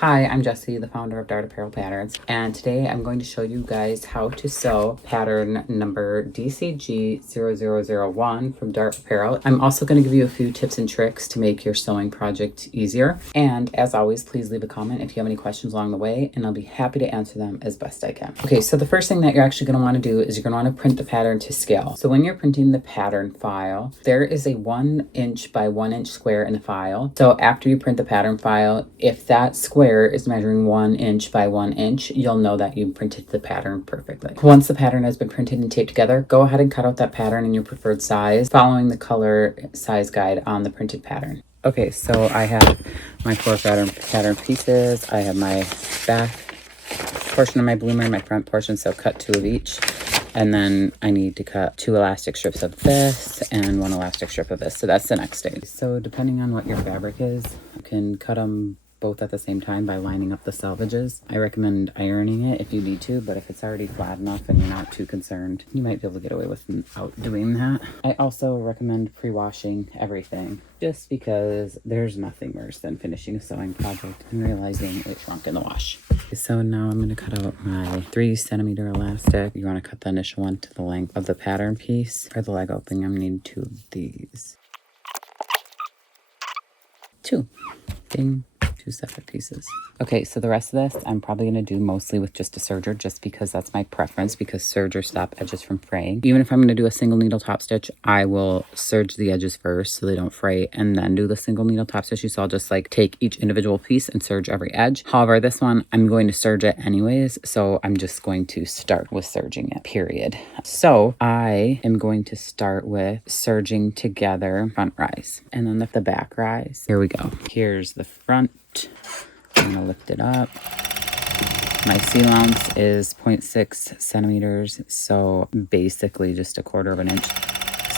Hi, I'm Jessie, the founder of Dart Apparel Patterns, and today I'm going to show you guys how to sew pattern number DCG0001 from Dart Apparel. I'm also going to give you a few tips and tricks to make your sewing project easier. And as always, please leave a comment if you have any questions along the way, and I'll be happy to answer them as best I can. Okay, so the first thing that you're actually going to want to do is you're going to want to print the pattern to scale. So when you're printing the pattern file, there is a 1 inch by 1 inch square in the file. So after you print the pattern file, if that square is measuring 1 inch by 1 inch, you'll know that you printed the pattern perfectly. Once the pattern has been printed and taped together, go ahead and cut out that pattern in your preferred size, following the color size guide on the printed pattern. Okay, so I have my 4 pattern pieces. I have my back portion of my bloomer and my front portion, so cut 2 of each. And then I need to cut 2 elastic strips of this and 1 elastic strip of this. So that's the next stage. So depending on what your fabric is, you can cut them both at the same time by lining up the selvages. I recommend ironing it if you need to, but if it's already flat enough and you're not too concerned, you might be able to get away without doing that. I also recommend pre-washing everything, just because there's nothing worse than finishing a sewing project and realizing it shrunk in the wash. So now I'm going to cut out my 3 centimeter elastic. You want to cut the initial one to the length of the pattern piece. For the leg opening, I'm going to need 2 of these. 2. Ding. 2 separate pieces. Okay, so the rest of this I'm probably going to do mostly with just a serger, just because that's my preference, because sergers stop edges from fraying. Even if I'm going to do a single needle top stitch, I will serge the edges first so they don't fray and then do the single needle top stitch. So I'll just like take each individual piece and serge every edge. However, this one I'm going to serge it anyways, so I'm just going to start with serging it, period. So I am going to start with serging together front rise and then the back rise. Here we go. Here's the front. I'm gonna lift it up. My seam allowance is 0.6 centimeters, so basically just 1/4 of an inch.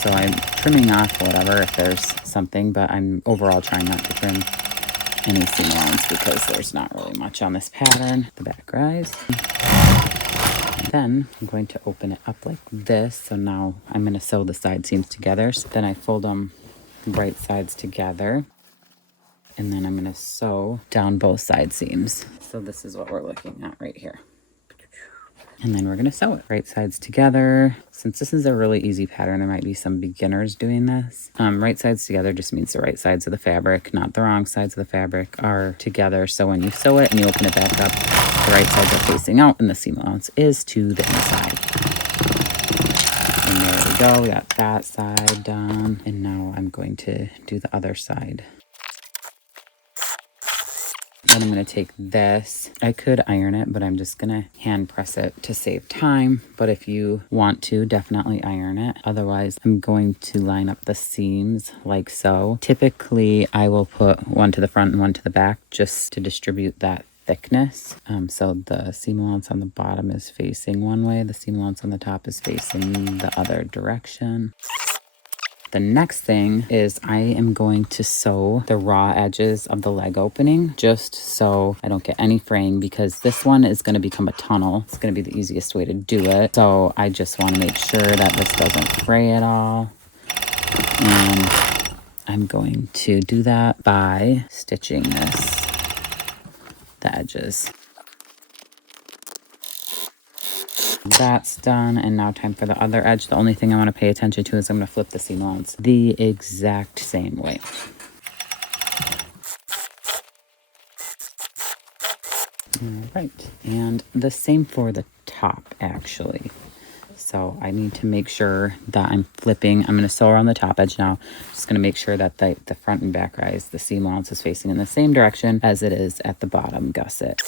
So I'm trimming off whatever if there's something, but I'm overall trying not to trim any seam allowance because there's not really much on this pattern. The back rise. And then I'm going to open it up like this. So now I'm gonna sew the side seams together. So then I fold them right sides together. And then I'm going to sew down both side seams. So this is what we're looking at right here. And then we're going to sew it right sides together. Since this is a really easy pattern, there might be some beginners doing this. Right sides together just means the right sides of the fabric, not the wrong sides of the fabric, are together. So when you sew it and you open it back up, the right sides are facing out and the seam allowance is to the inside. And there we go. We got that side done. And now I'm going to do the other side. Then I'm going to take this. I could iron it, but I'm just going to hand press it to save time. But if you want to, definitely iron it. Otherwise, I'm going to line up the seams like so. Typically, I will put one to the front and one to the back just to distribute that thickness. So the seam allowance on the bottom is facing one way. The seam allowance on the top is facing the other direction. The next thing is I am going to sew the raw edges of the leg opening just so I don't get any fraying, because this one is going to become a tunnel. It's going to be the easiest way to do it. So I just want to make sure that this doesn't fray at all. And I'm going to do that by stitching the edges. That's done, and now time for the other edge. The only thing I want to pay attention to is I'm going to flip the seam allowance the exact same way. All right, and the same for the top actually. So I need to make sure that I'm flipping. I'm going to sew around the top edge now. Just going to make sure that the front and back rise, the seam allowance is facing in the same direction as it is at the bottom gusset.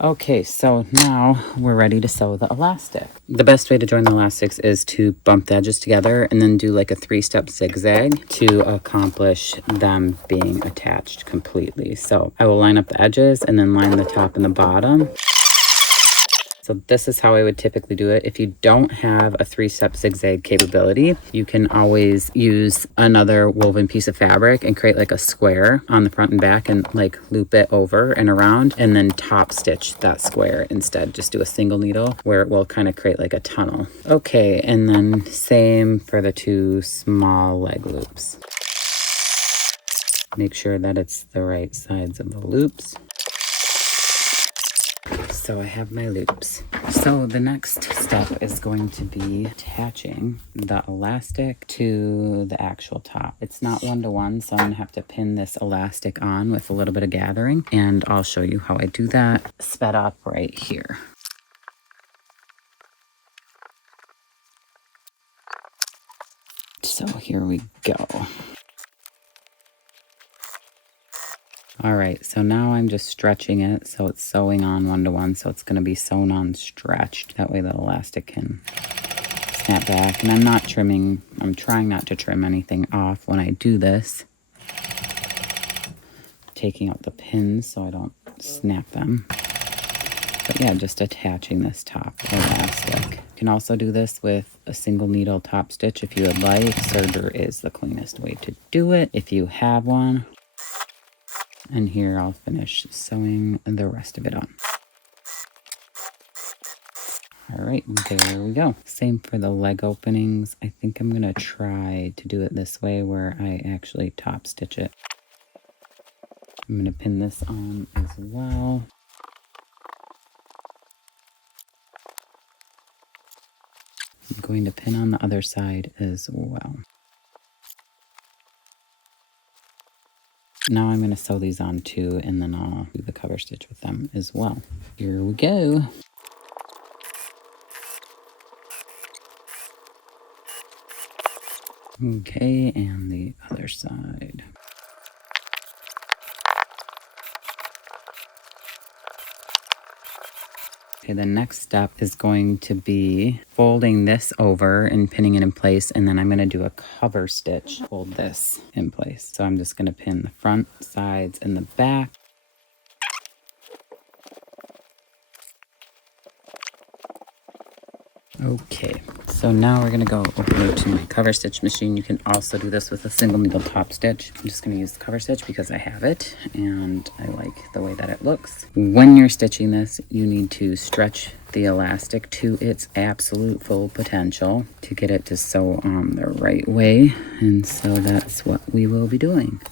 Okay, so now we're ready to sew the elastic. The best way to join the elastics is to bump the edges together and then do like a 3-step zigzag to accomplish them being attached completely. So I will line up the edges and then line the top and the bottom. So this is how I would typically do it. If you don't have a 3-step zigzag capability, you can always use another woven piece of fabric and create like a square on the front and back and like loop it over and around and then top stitch that square instead. Just do a single needle where it will kind of create like a tunnel. Okay, and then same for the 2 small leg loops. Make sure that it's the right sides of the loops. So I have my loops. So the next step is going to be attaching the elastic to the actual top. It's not 1-to-1, so I'm gonna have to pin this elastic on with a little bit of gathering, and I'll show you how I do that sped up right here. So here we go. All right, so now I'm just stretching it so it's sewing on 1-to-1, so it's going to be sewn on stretched. That way the elastic can snap back. And I'm not trimming, I'm trying not to trim anything off when I do this. Taking out the pins so I don't snap them. But yeah, just attaching this top elastic. You can also do this with a single needle top stitch if you would like. Serger is the cleanest way to do it if you have one. And here I'll finish sewing the rest of it on. All right, there we go. Same for the leg openings. I think I'm gonna try to do it this way where I actually top stitch it. I'm gonna pin this on as well. I'm going to pin on the other side as well. Now I'm going to sew these on too, and then I'll do the cover stitch with them as well. Here we go. Okay, and the other side. Okay, the next step is going to be folding this over and pinning it in place, and then I'm going to do a cover stitch, hold this in place. So I'm just going to pin the front, sides, and the back. Okay, so now we're gonna go over to my cover stitch machine. You can also do this with a single needle top stitch. I'm just gonna use the cover stitch because I have it and I like the way that it looks. When you're stitching this, you need to stretch the elastic to its absolute full potential to get it to sew on the right way. And so that's what we will be doing.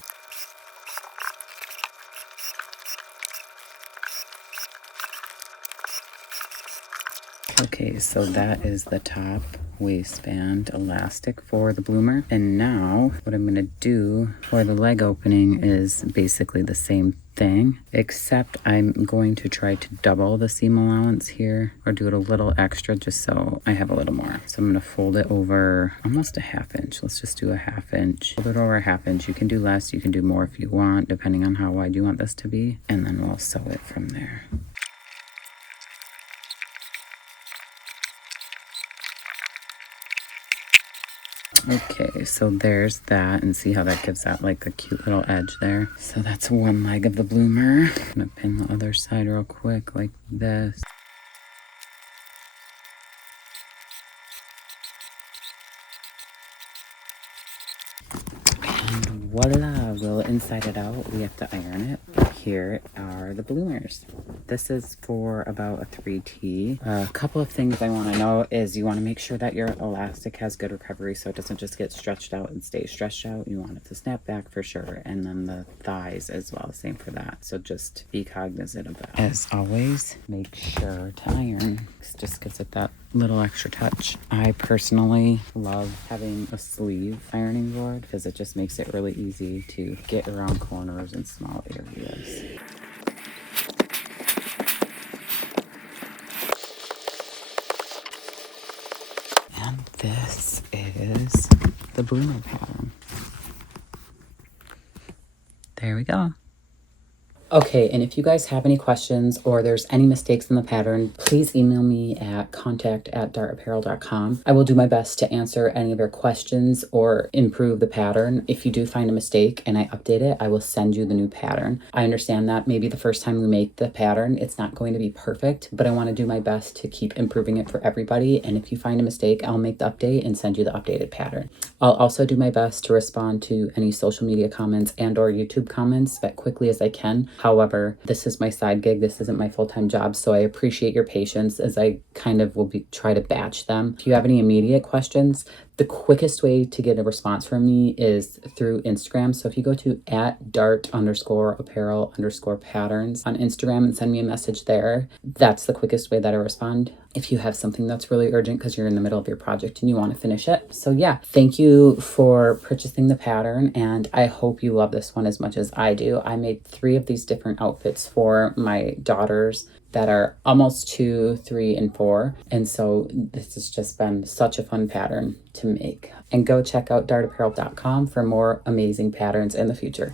Okay, so that is the top waistband elastic for the bloomer. And now what I'm going to do for the leg opening is basically the same thing, except I'm going to try to double the seam allowance here, or do it a little extra just so I have a little more. So I'm going to fold it over almost a 1/2 inch. Let's just do a 1/2 inch. Fold it over a 1/2 inch. You can do less, you can do more if you want, depending on how wide you want this to be. And then we'll sew it from there. Okay, so there's that, and see how that gives that like a cute little edge there. So that's one leg of the bloomer. I'm gonna pin the other side real quick like this. And voila, we'll inside it out. We have to iron it. Here are the bloomers. This is for about a 3T. A couple of things I want to know is you want to make sure that your elastic has good recovery so it doesn't just get stretched out and stay stretched out. You want it to snap back for sure. And then the thighs as well, same for that. So just be cognizant of that. As always, make sure to iron. This just gives it that little extra touch. I personally love having a sleeve ironing board because it just makes it really easy to get around corners and small areas. And this is the bloomer pattern. There we go. Okay, and if you guys have any questions or there's any mistakes in the pattern, please email me at contact@dartapparel.com. I will do my best to answer any of your questions or improve the pattern. If you do find a mistake and I update it, I will send you the new pattern. I understand that maybe the first time we make the pattern, it's not going to be perfect, but I want to do my best to keep improving it for everybody. And if you find a mistake, I'll make the update and send you the updated pattern. I'll also do my best to respond to any social media comments and or YouTube comments as quickly as I can. However, this is my side gig. This isn't my full-time job, so I appreciate your patience as I kind of will try to batch them. If you have any immediate questions, The quickest way to get a response from me is through Instagram. So if you go to @Dart_Apparel_patterns on Instagram and send me a message there, that's the quickest way that I respond. If you have something that's really urgent because you're in the middle of your project and you want to finish it. So yeah, thank you for purchasing the pattern, and I hope you love this one as much as I do. I made 3 of these different outfits for my daughters that are almost 2, 3, and 4. And so this has just been such a fun pattern to make. And go check out dartapparel.com for more amazing patterns in the future.